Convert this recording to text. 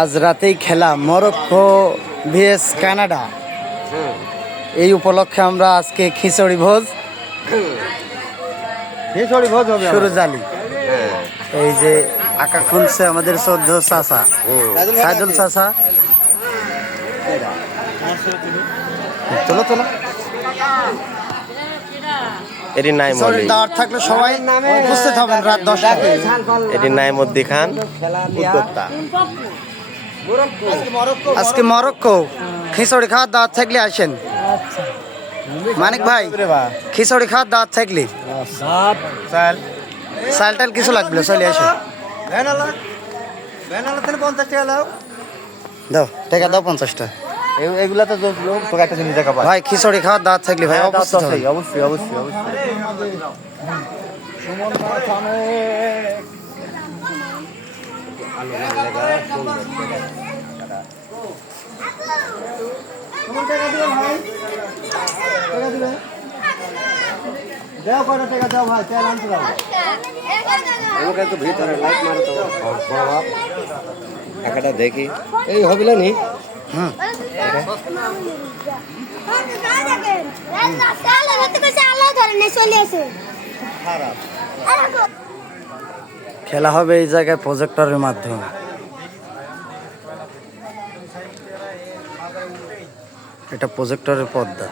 আজ রাতেই খেলা মরক্কো ভিএস কানাডা। এই উপলক্ষে আমরা আজকে খিচুড়ি ভোজ সুরজালি। এই যে আঁকা খুনছে আমাদের শ্রদ্ধ চাচা সাইদুল চাচা। চলো চলো, এটি নাইমুদ্দিন দাওয়াত থাকলে সবাই উপস্থিত হবেন রাত 10টায়। এটি নাইমুদ্দিন খান উদ্যোক্তা। আজকে মরক্কো খিচুড়ি খাওয়ার দাওয়াত থাকলে আসেন। মানিক ভাই, খিচুড়ি খাওয়ার দাওয়াত থাকলে চাল টাল কিছু লাগবে চলে আসে। দাও টাকা দাও 50টা। এগুলা তো তোকে একটা জিনিস দেখা ভাই খিচুড়ি খাওয়ার দাওয়াত থাকলে ভাই অবশ্যই অবশ্যই অবশ্যই টাকাটা দেখি এই হবিলা নি। খেলা হবে এই জায়গায় প্রজেক্টরের মাধ্যমে। এটা প্রজেক্টরের পর্দা।